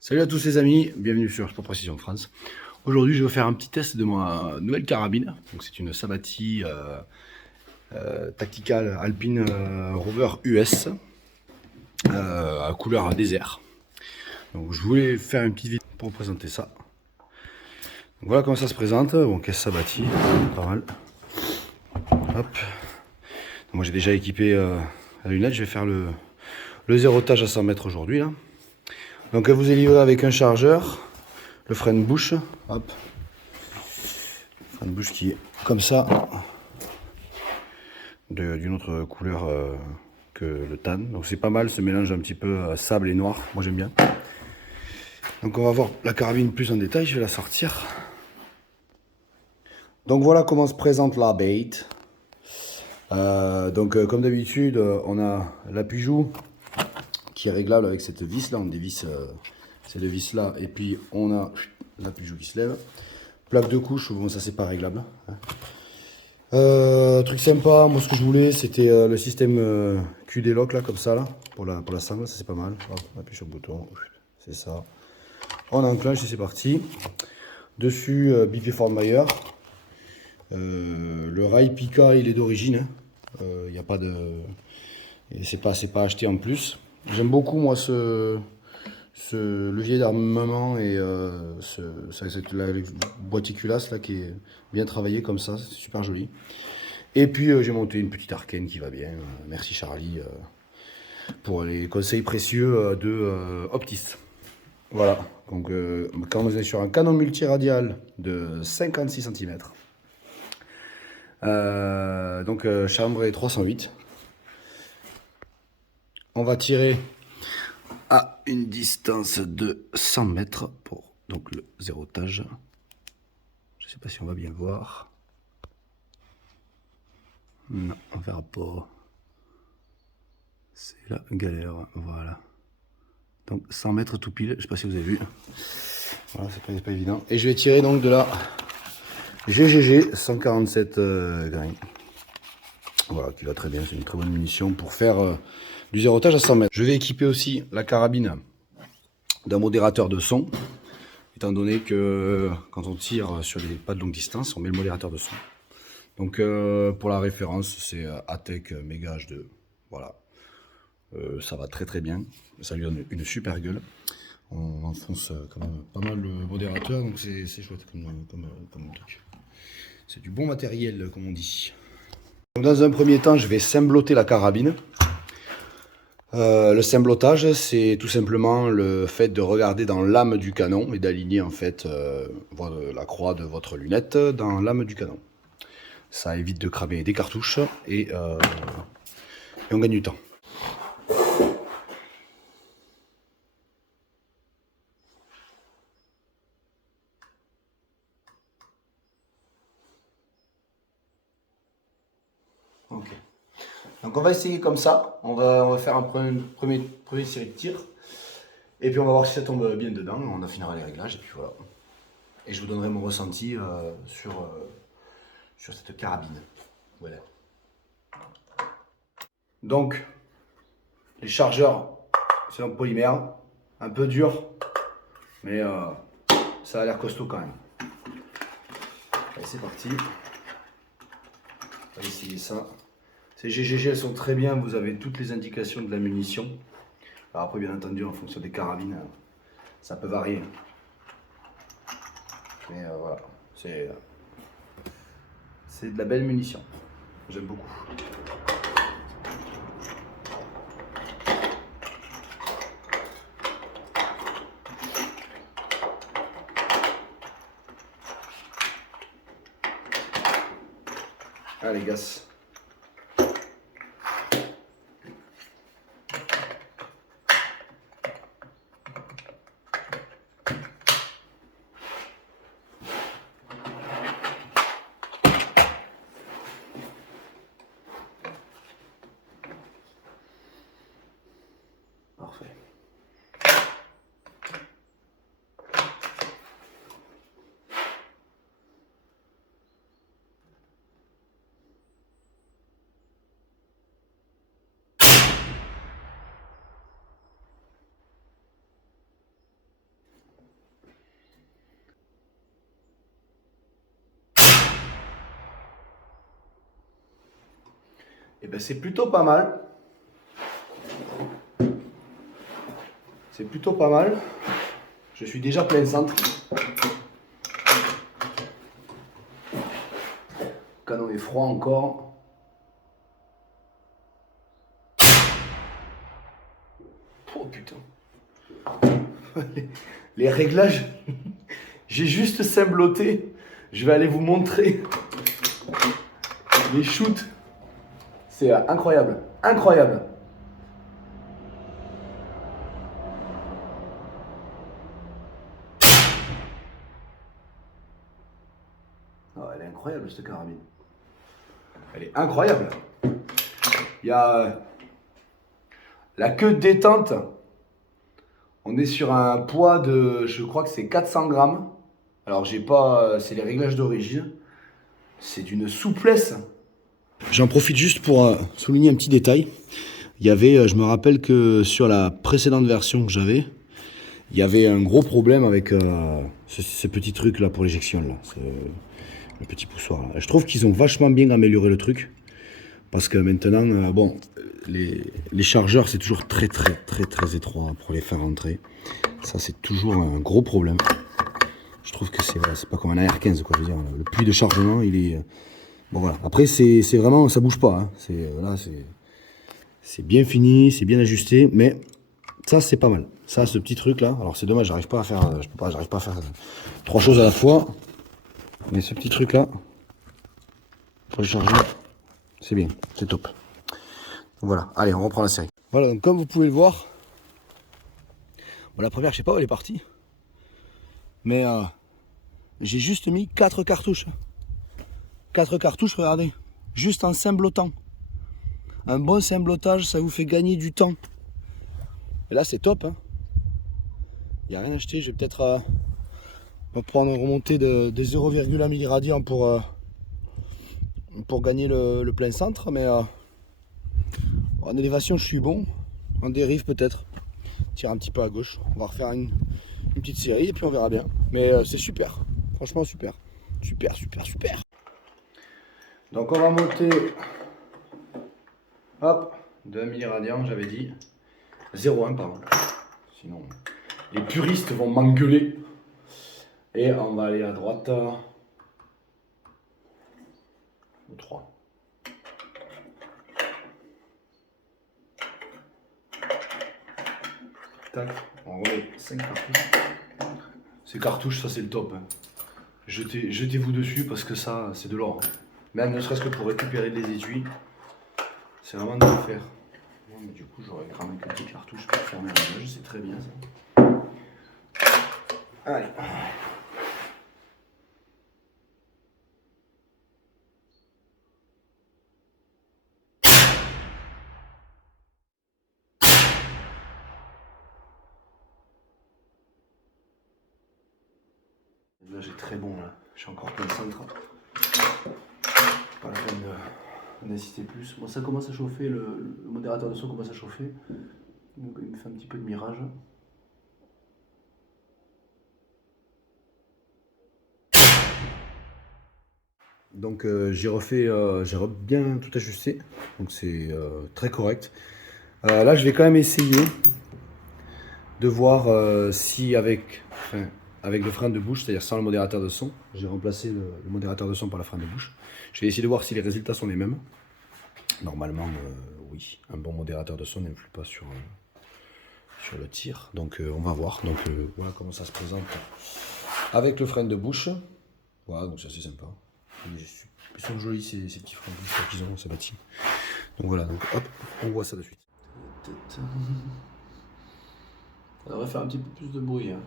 Salut à tous les amis, bienvenue sur Sport Précision France. Aujourd'hui je vais vous faire un petit test de ma nouvelle carabine. Donc c'est une Sabati Tactical Alpine Rover US à couleur désert. Donc je voulais faire une petite vidéo pour vous présenter ça. Donc, voilà comment ça se présente. Bon, caisse Sabati, pas mal. Hop. Donc, moi j'ai déjà équipé la lunette, je vais faire le zérotage à 100 mètres aujourd'hui là. Donc elle vous est livrée avec un chargeur, le frein de bouche, hop. Frein de bouche qui est comme ça, d'une autre couleur que le tan. Donc c'est pas mal ce mélange un petit peu sable et noir, moi j'aime bien. Donc on va voir la carabine plus en détail, je vais la sortir. Donc voilà comment se présente la bête. Comme d'habitude, on a l'appui-joue qui est réglable avec cette vis là, on dévisse cette vis là et puis on a l'appui-joue qui se lève. Plaque de couche, bon ça c'est pas réglable. Truc sympa, moi ce que je voulais c'était le système QD lock là comme ça là pour la sangle, ça c'est pas mal. Hop, on appuie sur le bouton, c'est ça. On enclenche et c'est parti. Dessus bippé Ford Mayer. Le rail Pika il est d'origine. Il n'y a pas de. C'est pas acheté en plus. J'aime beaucoup moi ce levier d'armement et la boîtier culasse là qui est bien travaillé comme ça, c'est super joli. Et puis j'ai monté une petite arcane qui va bien. Merci Charlie pour les conseils précieux de Optis. Voilà, donc quand on est sur un canon multiradial de 56 cm, chambré 308, on va tirer à une distance de 100 mètres pour donc le zérotage. Je ne sais pas si on va bien voir. Non, on verra pas. C'est la galère, voilà. Donc 100 mètres tout pile, je ne sais pas si vous avez vu. Voilà, c'est pas évident. Et je vais tirer donc de la GGG 147 grains. Voilà, qui va très bien, c'est une très bonne munition pour faire du zérotage à 100 mètres. Je vais équiper aussi la carabine d'un modérateur de son, étant donné que quand on tire sur des pas de longue distance, on met le modérateur de son. Donc pour la référence, c'est Atec Mega H2. Voilà. Ça va très très bien. Ça lui donne une super gueule. On enfonce quand même pas mal le modérateur, donc c'est chouette comme truc. C'est du bon matériel, comme on dit. Donc, dans un premier temps, je vais symbloter la carabine. Le symblotage, c'est tout simplement le fait de regarder dans l'âme du canon et d'aligner en fait la croix de votre lunette dans l'âme du canon. Ça évite de cramer des cartouches et on gagne du temps. Ok. Donc on va essayer comme ça. On va faire un premier série de tirs. Et puis on va voir si ça tombe bien dedans. On affinera les réglages et puis voilà. Et je vous donnerai mon ressenti sur cette carabine. Voilà. Donc, les chargeurs, c'est en polymère. Un peu dur, mais ça a l'air costaud quand même. Allez, c'est parti. On va essayer ça. Ces GGG, elles sont très bien. Vous avez toutes les indications de la munition. Alors après, bien entendu, en fonction des carabines, ça peut varier. Mais voilà, c'est de la belle munition. J'aime beaucoup. Allez, gaz. Parfait. Et ben c'est plutôt pas mal. C'est plutôt pas mal. Je suis déjà plein centre. Le canon est froid encore. Oh putain. Les réglages, j'ai juste symbloté. Je vais aller vous montrer les shoots. C'est incroyable, incroyable. Oh, elle est incroyable cette carabine. Elle est incroyable. Il y a la queue de détente. On est sur un poids de, je crois que c'est 400 grammes. Alors j'ai pas, c'est les réglages d'origine. C'est d'une souplesse. J'en profite juste pour souligner un petit détail. Il y avait, je me rappelle que sur la précédente version que j'avais, il y avait un gros problème avec ce petit truc là pour l'éjection là, le petit poussoir là. Je trouve qu'ils ont vachement bien amélioré le truc. Parce que maintenant, bon, les chargeurs, c'est toujours très étroit pour les faire rentrer. Ça, c'est toujours un gros problème. Je trouve que c'est pas comme un AR15, quoi. Je veux dire, le puits de chargement, il est... Bon, voilà. Après, c'est vraiment... Ça bouge pas. Hein. C'est bien fini, c'est bien ajusté. Mais ça, c'est pas mal. Ça, ce petit truc-là... Alors, c'est dommage, j'arrive pas à faire... J'arrive pas à faire 3 choses à la fois. Mais ce petit truc-là, pour les charger... C'est bien, c'est top. Donc voilà, allez, on reprend la série. Voilà, donc comme vous pouvez le voir, bon, la première, je sais pas où elle est partie, mais j'ai juste mis 4 cartouches. 4 cartouches, regardez, juste en symblotant. Un bon symblotage, ça vous fait gagner du temps. Et là, c'est top. Hein. Il n'y a rien acheté, je vais peut-être prendre une remontée de 0,1 milliradian pour gagner le plein centre, mais en élévation, je suis bon. En dérive, peut-être. Tire un petit peu à gauche. On va refaire une petite série et puis on verra bien. Mais c'est super. Franchement, super. Super. Donc, on va monter. Hop. 2 milliradians, j'avais dit. 0,1 pardon. Sinon, les puristes vont m'engueuler. Et on va aller à droite. 3. Tac, on remet 5 cartouches. Ces cartouches, ça c'est le top. Hein. Jetez-vous dessus parce que ça, c'est de l'or. Même ne serait-ce que pour récupérer des étuis. C'est vraiment de l'enfer. Non, mais du coup, j'aurais cramé quelques cartouches pour fermer la neige, c'est très bien ça. Allez. Là j'ai très bon là, je suis encore plein centre. Pas la peine d'insister plus. Bon ça commence à chauffer, le modérateur de son commence à chauffer. Donc il me fait un petit peu de mirage. Donc j'ai bien tout ajusté, donc c'est très correct. Là je vais quand même essayer de voir si avec le frein de bouche, c'est-à-dire sans le modérateur de son, j'ai remplacé le modérateur de son par le frein de bouche. Je vais essayer de voir si les résultats sont les mêmes. Normalement, oui, un bon modérateur de son n'influe pas sur le tir. Donc on va voir. Donc voilà comment ça se présente avec le frein de bouche. Voilà, donc c'est assez sympa. Ils sont jolis ces petits freins de bouche qu'ils ont, ça bâtit. Donc voilà, donc hop, on voit ça de suite. Ça devrait faire un petit peu plus de bruit. Hein.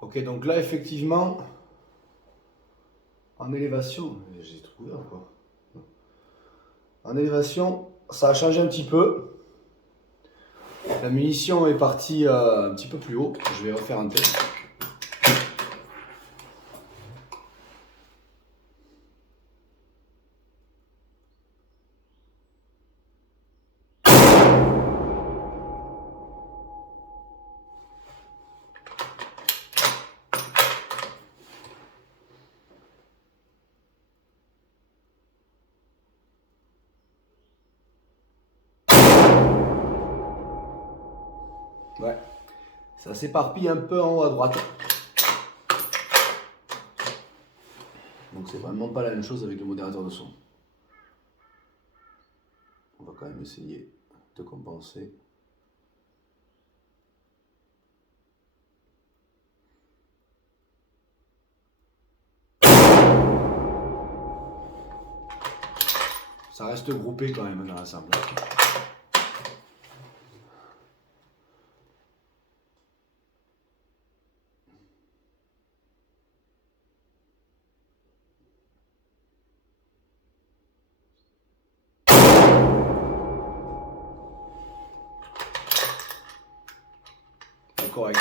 Ok, donc là, effectivement, en élévation, j'ai trouvé encore. En élévation, ça a changé un petit peu. La munition est partie un petit peu plus haut. Je vais refaire un test. Ça s'éparpille un peu en haut à droite. Donc c'est vraiment pas la même chose avec le modérateur de son. On va quand même essayer de compenser. Ça reste groupé quand même dans l'ensemble. C'est correct.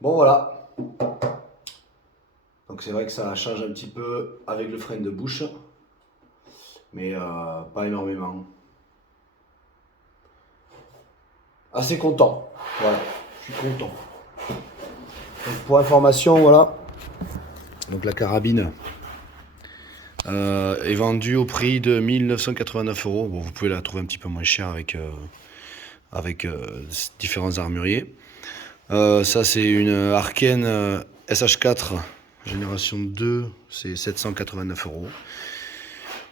Bon voilà. Donc c'est vrai que ça change un petit peu avec le frein de bouche, mais pas énormément. Assez content. Voilà, je suis content. Donc pour information, voilà. Donc la carabine est vendue au prix de 1989 €. Bon, vous pouvez la trouver un petit peu moins cher avec différents armuriers. Ça c'est une Arken SH4 génération 2, c'est 789 €.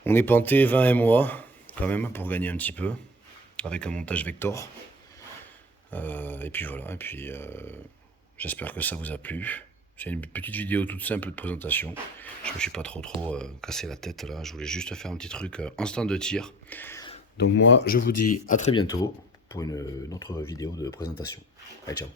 On est panté 20 MOA quand même pour gagner un petit peu avec un montage Vector. Et puis voilà, et puis j'espère que ça vous a plu. C'est une petite vidéo toute simple de présentation. Je me suis pas trop cassé la tête là, je voulais juste faire un petit truc en stand de tir. Donc moi je vous dis à très bientôt pour une autre vidéo de présentation. Allez, ciao.